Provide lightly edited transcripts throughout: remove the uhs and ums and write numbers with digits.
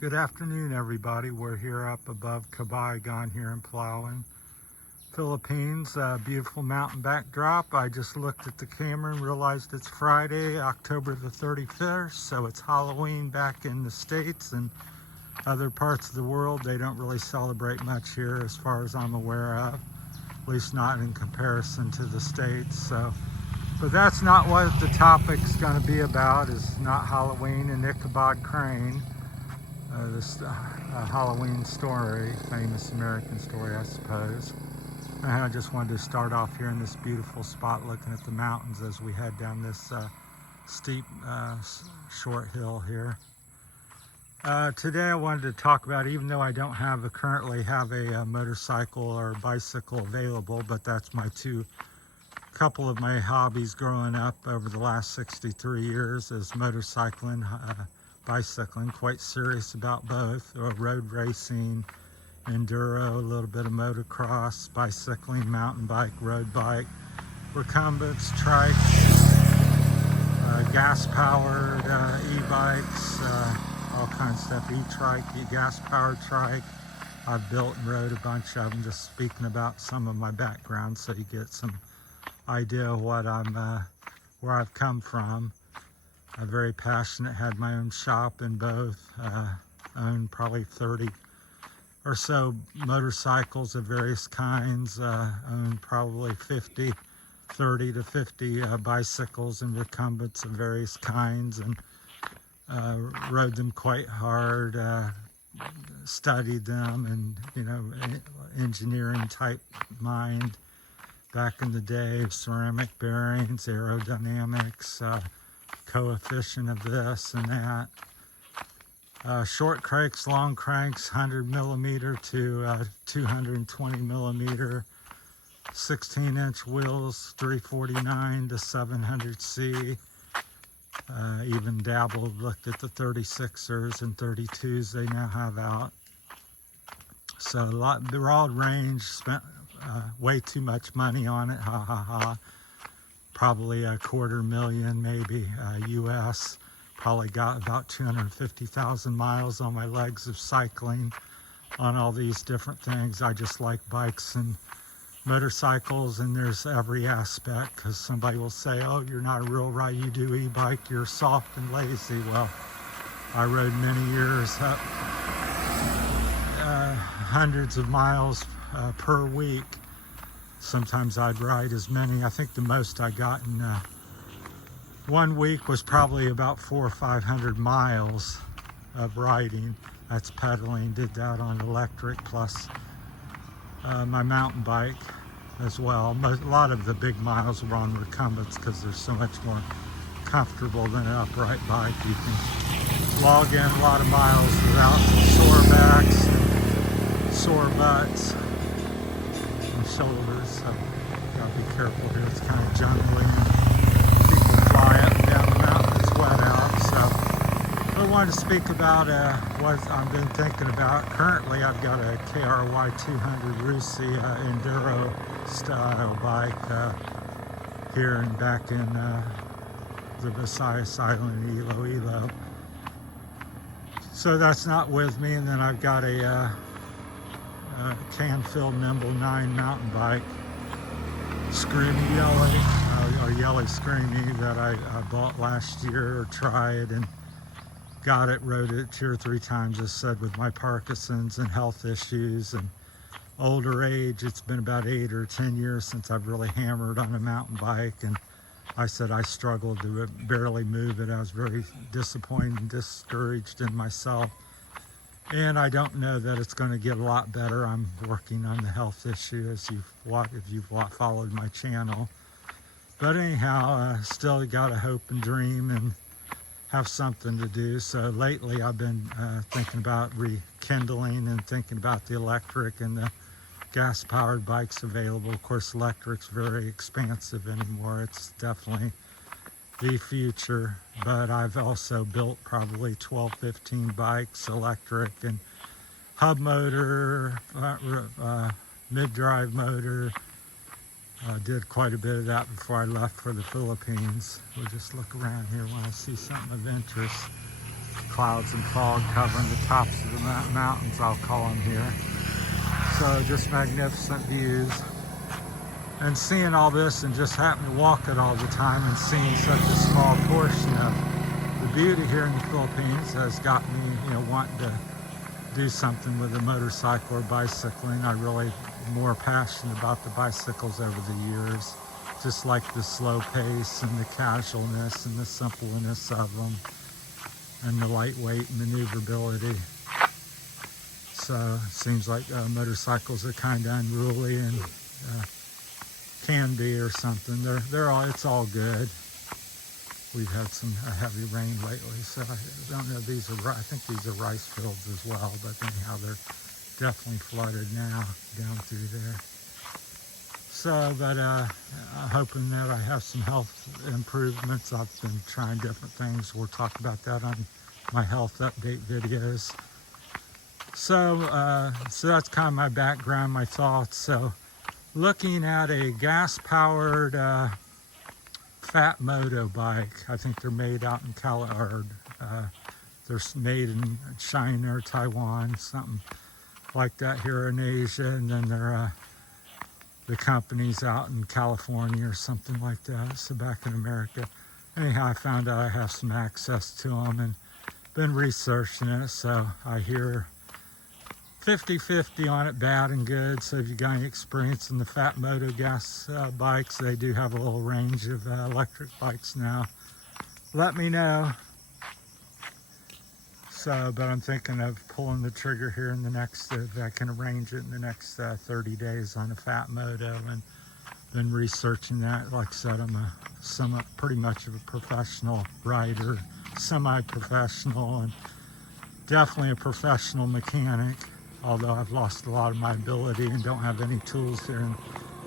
Good afternoon, everybody. We're here up above Cabayagan here in Palawan, Philippines. Beautiful mountain backdrop. I just looked at the camera and realized it's Friday, October the 31st, so it's Halloween back in the States and other parts of the world. They don't really celebrate much here as far as I'm aware of, at least not in comparison to the States. But that's not what the topic's going to be about, is not Halloween and Ichabod Crane. This Halloween story, famous American story, I suppose. And I just wanted to start off here in this beautiful spot looking at the mountains as we head down this steep short hill here. Today I wanted to talk about, even though I don't currently have a motorcycle or bicycle available, but that's couple of my hobbies growing up over the last 63 years is motorcycling, bicycling, quite serious about both, road racing, enduro, a little bit of motocross, bicycling, mountain bike, road bike, recumbents, trikes, gas-powered e-bikes, all kinds of stuff, e-trike, gas-powered trike. I've built and rode a bunch of them, just speaking about some of my background so you get some idea of what where I've come from. I'm very passionate, had my own shop in both, owned probably 30 or so motorcycles of various kinds, owned probably 30 to 50 bicycles and recumbents of various kinds, and rode them quite hard, studied them, and engineering type mind back in the day, ceramic bearings, aerodynamics, coefficient of this and that. Short cranks, long cranks, 100 millimeter to 220 millimeter, 16-inch wheels, 349 to 700C. Even dabbled, looked at the 36ers and 32s they now have out. So the broad range, spent way too much money on it, ha ha ha. Probably $250,000 maybe US. Probably got about 250,000 miles on my legs of cycling on all these different things. I just like bikes and motorcycles, and there's every aspect, because somebody will say, oh, you're not a real rider, you do e-bike, you're soft and lazy. Well, I rode many years, hundreds of miles per week. Sometimes I'd ride as many. I think the most I got in 1 week was probably about 400 or 500 miles of riding. That's pedaling. Did that on electric, plus my mountain bike as well. A lot of the big miles were on recumbents because they're so much more comfortable than an upright bike. You can log in a lot of miles without sore backs and sore butts and shoulders, so gotta be careful here. It's kind of jungly and people fly up and down the mountain. It's wet out. So I wanted to speak about what I've been thinking about. Currently I've got a KRY 200 Rusi enduro style bike here and back in the Visayas Island, Iloilo. So that's not with me, and then I've got a Canfield Nimble 9 mountain bike, Screamy Yelly, or Yelly Screamy, that I bought last year, or tried, and got it, rode it 2 or 3 times, as said, with my Parkinson's and health issues and older age. It's been about 8 or 10 years since I've really hammered on a mountain bike, and I said I struggled to barely move it. I was very disappointed and discouraged in myself. And I don't know that it's going to get a lot better. I'm working on the health issue, if you've followed my channel. But anyhow, still got to hope and dream and have something to do. So lately I've been thinking about rekindling and thinking about the electric and the gas-powered bikes available. Of course, electric's very expensive anymore. It's definitely the future, but I've also built probably 12, 15 bikes, electric and hub motor, mid-drive motor. Did quite a bit of that before I left for the Philippines. We'll just look around here when I see something of interest. clouds and fog covering the tops of the mountains, I'll call them here. So just magnificent views. And seeing all this and just happening to walk it all the time and seeing such a small portion of the beauty here in the Philippines has got me, wanting to do something with a motorcycle or bicycling. I really more passionate about the bicycles over the years. Just like the slow pace and the casualness and the simpleness of them and the lightweight maneuverability. So it seems like motorcycles are kind of unruly and can be or something. It's all good. We've had some heavy rain lately, so I don't know. I think these are rice fields as well, but anyhow, they're definitely flooded now down through there. So, but hoping that I have some health improvements. I've been trying different things. We'll talk about that on my health update videos. So that's kind of my background, my thoughts. So, looking at a gas-powered Phatmoto bike. I think they're made out in they're made in China or Taiwan, something like that here in Asia, and then they're the company's out in California or something like that, so back in America. Anyhow, I found out I have some access to them and been researching it, so I hear 50-50 on it, bad and good. So if you got any experience in the Phatmoto gas bikes, they do have a little range of electric bikes now. Let me know. So, but I'm thinking of pulling the trigger here in the next, if I can arrange it in the next 30 days on a Phatmoto, and been researching that. Like I said, I'm pretty much of a professional rider, semi-professional, and definitely a professional mechanic, although I've lost a lot of my ability and don't have any tools here in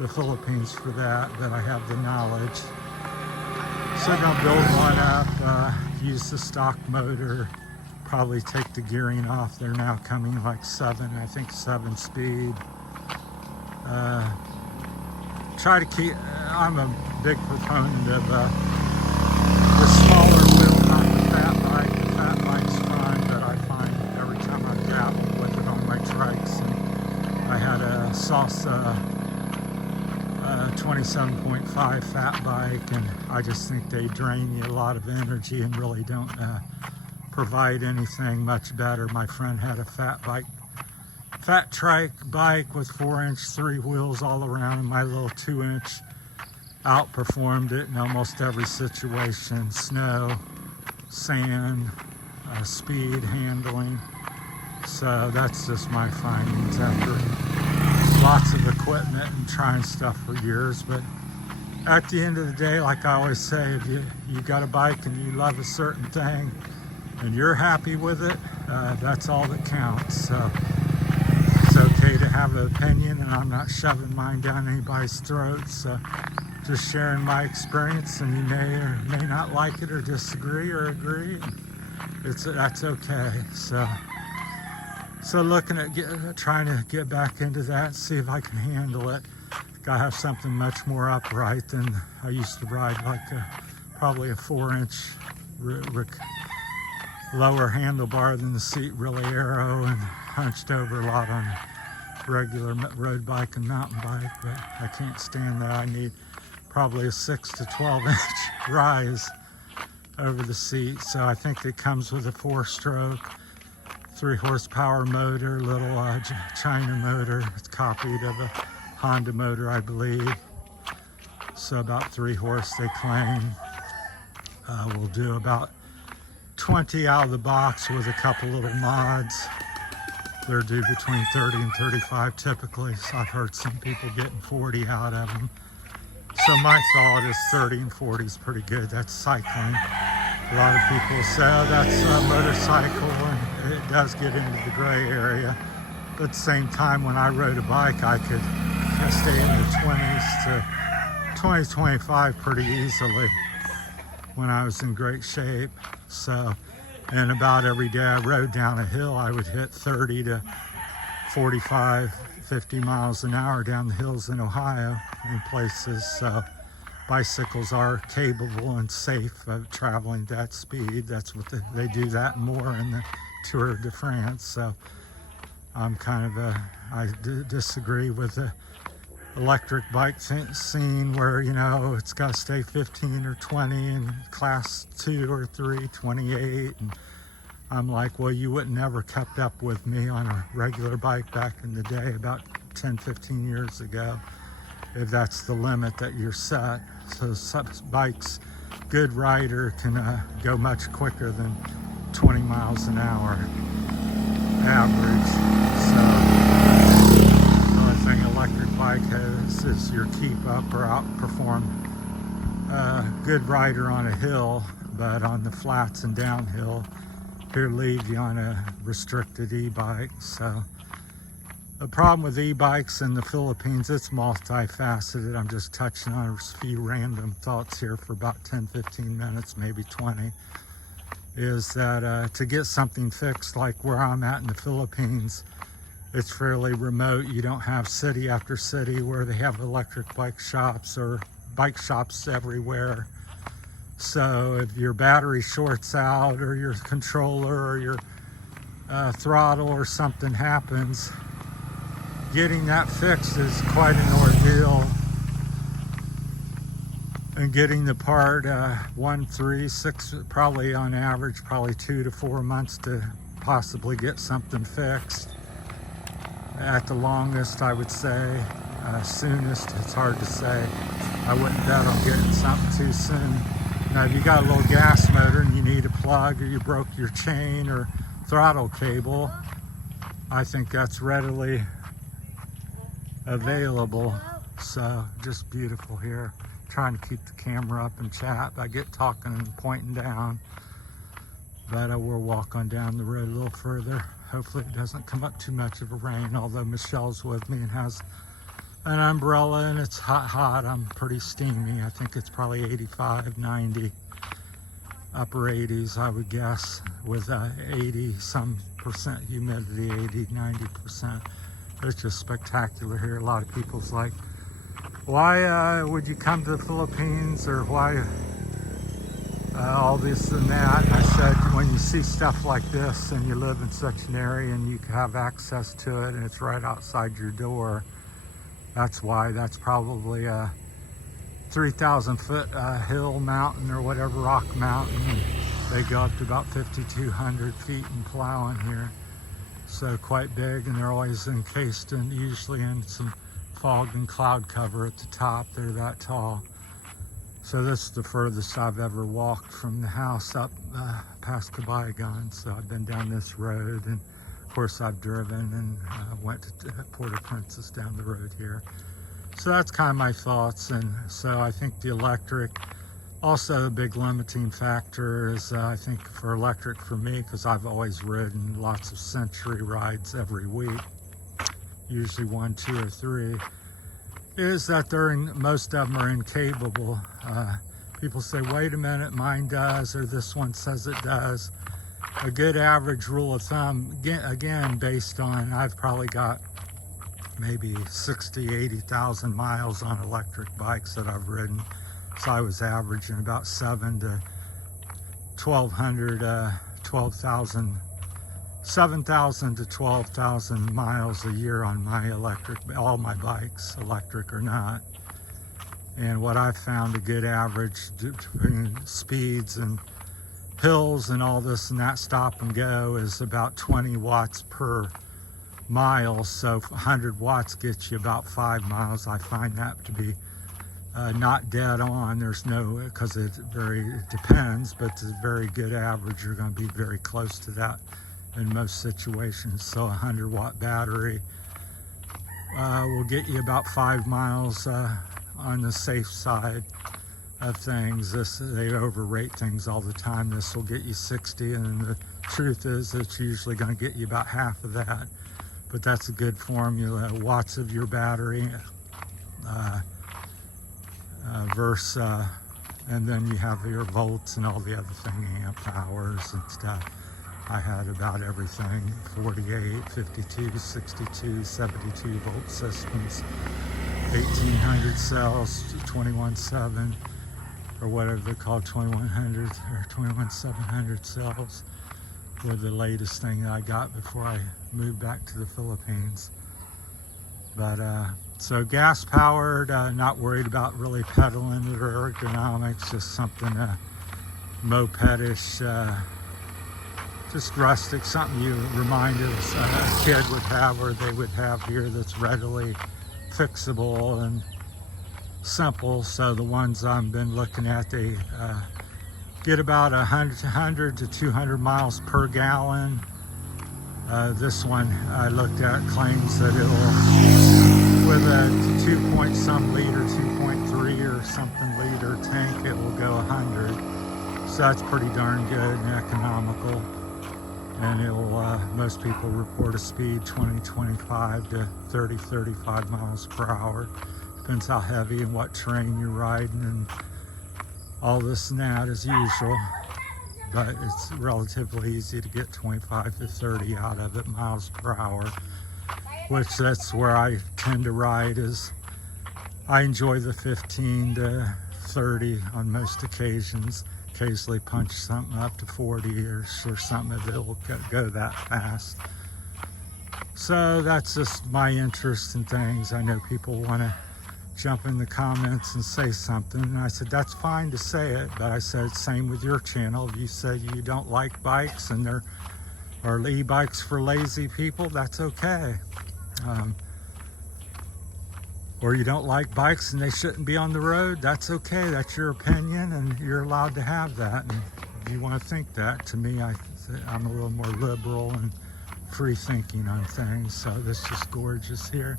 the Philippines for that, but I have the knowledge. So I'm gonna build one up, use the stock motor, probably take the gearing off. They're now coming like 7 speed. Try to keep, I'm a big proponent of the smaller wheel on the fat bike. The fat bike's fun, but I find every time I've dabbled with it on my trikes, and I had a Salsa 27.5 fat bike, and I just think they drain you a lot of energy and really don't provide anything much better. My friend had a fat trike bike with 4-inch 3 wheels all around, and my little 2-inch outperformed it in almost every situation: snow, sand, speed, handling. So that's just my findings after lots of equipment and trying stuff for years. But at the end of the day, like I always say, if you got a bike and you love a certain thing and you're happy with it, that's all that counts. So it's okay to have an opinion, and I'm not shoving mine down anybody's throat. So just sharing my experience, and you may or may not like it or disagree or agree. That's okay. So looking at trying to get back into that, see if I can handle it. Gotta have something much more upright than I used to ride, like probably a 4-inch lower handlebar than the seat, really arrow and hunched over a lot on regular road bike and mountain bike, but I can't stand that. I need probably a 6 to 12-inch rise over the seat. So I think it comes with a 4-stroke, 3-horsepower motor, little China motor. It's copied of a Honda motor, I believe. So about 3 horse, they claim. We'll do about 20 out of the box with a couple little mods. They're due between 30 and 35 typically, so I've heard some people getting 40 out of them. So my thought is 30 and 40 is pretty good. That's cycling. A lot of people say, oh, that's a motorcycle, and it does get into the gray area. But at the same time, when I rode a bike, I could stay in the 20s to 20, 25 pretty easily when I was in great shape. So, and about every day I rode down a hill, I would hit 30 to 45, 50 miles an hour down the hills in Ohio in places. So bicycles are capable and safe of traveling that speed. That's what they do that more in the Tour de France. So I'm I disagree with the electric bike scene where, you know, it's got to stay 15 or 20 in class 2 or 3, 28. And I'm like, well, you wouldn't never kept up with me on a regular bike back in the day about 10, 15 years ago, if that's the limit that you're set. So some bikes, good rider can go much quicker than 20 miles an hour average. So the only thing electric bike has is your keep up or outperform a good rider on a hill, but on the flats and downhill, here leave you on a restricted e-bike. So the problem with e-bikes in the Philippines, it's multifaceted. I'm just touching on a few random thoughts here for about 10-15 minutes, maybe 20, is that to get something fixed like where I'm at in the Philippines, it's fairly remote. You don't have city after city where they have electric bike shops or bike shops everywhere. So if your battery shorts out or your controller or your throttle or something happens, getting that fixed is quite an ordeal. And getting the part 1, 3, 6, probably on average, probably 2 to 4 months to possibly get something fixed. At the longest, I would say. Soonest, it's hard to say. I wouldn't bet on getting something too soon. Now, if you got a little gas motor and you need a plug, or you broke your chain or throttle cable, I think that's readily available. So just beautiful here. Trying to keep the camera up and chat. I get talking and pointing down, but we'll walk on down the road a little further. Hopefully it doesn't come up too much of a rain, although Michelle's with me and has an umbrella and it's hot. I'm pretty steamy. I think it's probably 85, 90, upper 80s, I would guess, with 80 some percent humidity, 80, 90%. It's just spectacular here. A lot of people's like, why would you come to the Philippines, or why all this and that? And I said, when you see stuff like this and you live in such an area and you have access to it and it's right outside your door, that's why. That's probably a 3,000 foot hill mountain or whatever, rock mountain. And they go up to about 5,200 feet in Palawan here. So quite big, and they're always encased in, usually in some fog and cloud cover at the top. They're that tall. So this is the furthest I've ever walked from the house up past Cabaygon. So I've been down this road, and of course I've driven and went to Port-au-Prince down the road here. So that's kind of my thoughts. And so I think the electric, also a big limiting factor is I think for electric for me, because I've always ridden lots of Century rides every week, usually 1, 2, or 3, is that most of them are incapable. People say, wait a minute, mine does, or this one says it does. A good average rule of thumb, again, based on, I've probably got maybe 60, 80,000 miles on electric bikes that I've ridden. So I was averaging about 7 to 12,000 miles a year on my electric, all my bikes, electric or not. And what I found a good average between speeds and hills and all this and that stop and go is about 20 watts per mile. So 100 watts gets you about 5 miles. I find that to be not dead on. There's no, because it depends, but it's a very good average. You're going to be very close to that in most situations. So a 100-watt battery will get you about 5 miles on the safe side of things. They overrate things all the time. This will get you 60, and the truth is it's usually going to get you about half of that. But that's a good formula. Watts of your battery and then you have your volts and all the other thing, amp hours and stuff. I had about everything, 48, 52, 62, 72 volt systems. 1800 cells, 21.7, or whatever they're called, 2100 or 21.700 cells were the latest thing that I got before I moved back to the Philippines. But so gas powered, not worried about really pedaling it or ergonomics, just something mopedish, just rustic, something you remind us a kid would have or they would have here, that's readily fixable and simple. So the ones I've been looking at, they get about 100 to 200 miles per gallon. This one I looked at claims that it'll, with a 2 point some liter, 2.3 or something liter tank, it will go 100. So that's pretty darn good and economical. And it'll, most people report a speed 25 to 35 miles per hour. Depends how heavy and what terrain you're riding and all this and that as usual. But it's relatively easy to get 25 to 30 out of it miles per hour, which that's where I tend to ride. Is I enjoy the 15 to 30 on most occasions. Occasionally punch something up to 40 or something that will go that fast. So that's just my interest in things. I know people want to jump in the comments and say something, and I said that's fine to say it, but I said same with your channel. If you say you don't like bikes and there are e-bikes for lazy people, that's okay. Or you don't like bikes and they shouldn't be on the road, that's okay. That's your opinion and you're allowed to have that. And if you want to think that, to me, I'm a little more liberal and free thinking on things. So this is gorgeous here.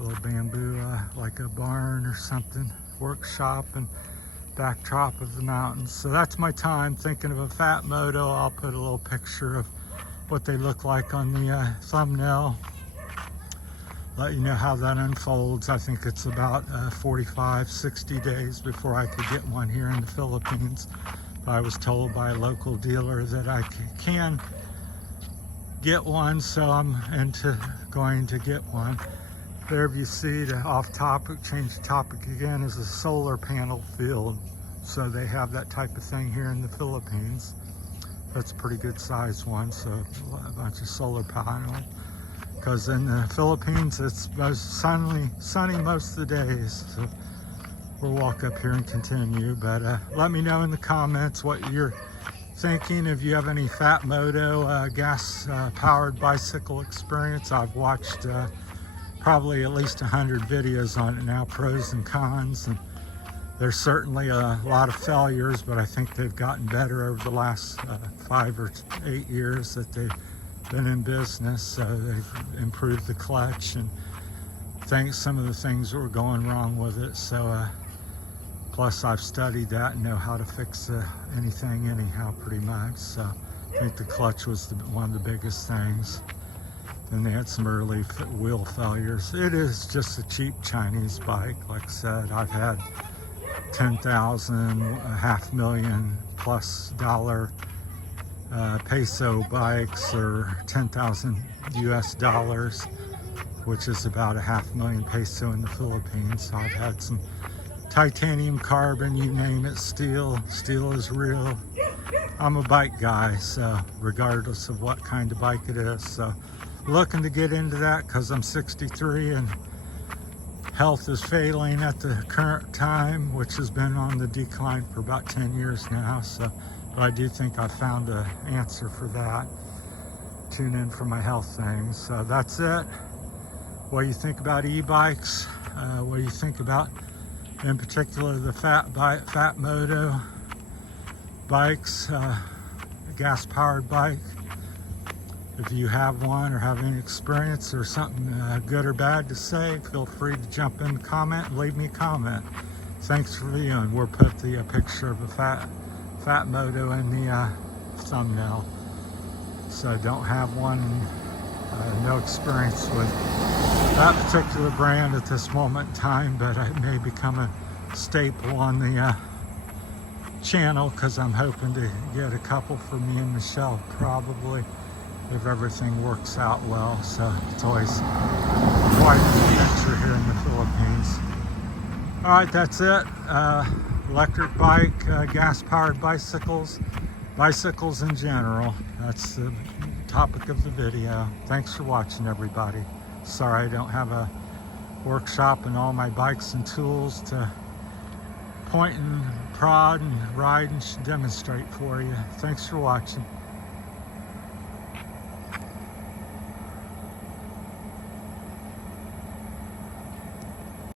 A little bamboo, like a barn or something, workshop and backdrop of the mountains. So that's my time thinking of a Phatmoto. I'll put a little picture of what they look like on the thumbnail. Let you know how that unfolds. I think it's about 45, 60 days before I could get one here in the Philippines. But I was told by a local dealer that I can get one, so I'm going to get one. There you see, the off topic, change the topic again, is a solar panel field. So they have that type of thing here in the Philippines. That's a pretty good sized one, so a bunch of solar panels. Because in the Philippines, it's most sunny most of the days. So we'll walk up here and continue. But let me know in the comments what you're thinking. If you have any Phatmoto gas-powered bicycle experience. I've watched probably at least 100 videos on it now, pros and cons. And there's certainly a lot of failures, but I think they've gotten better over the last 5 or 8 years that they've been in business. So they've improved the clutch and some of the things that were going wrong with it. So plus I've studied that and know how to fix anything anyhow pretty much. So I think the clutch was one of the biggest things. Then they had some early wheel failures. It is just a cheap Chinese bike. Like I said, I've had 10,000, $500,000+ peso bikes, or 10,000 US dollars, which is about $500,000 peso in the Philippines. So I've had some titanium, carbon, you name it, steel. Steel is real. I'm a bike guy, so regardless of what kind of bike it is. So looking to get into that because I'm 63 and health is failing at the current time, which has been on the decline for about 10 years now. So, but I do think I found an answer for that. Tune in for my health things. So that's it. What do you think about e-bikes? What do you think about, in particular, the Phatmoto bikes, gas-powered bike? If you have one or have any experience or something good or bad to say, feel free to jump in the comment and leave me a comment. Thanks for viewing. We'll put the picture of a Phatmoto in the thumbnail. So I don't have one and no experience with that particular brand at this moment in time, but it may become a staple on the channel because I'm hoping to get a couple for me and Michelle probably if everything works out well. So it's always quite an adventure here in the Philippines. All right, that's it. Electric bike, gas-powered bicycles, bicycles in general. That's the topic of the video. Thanks for watching, everybody. Sorry I don't have a workshop and all my bikes and tools to point and prod and ride and demonstrate for you. Thanks for watching.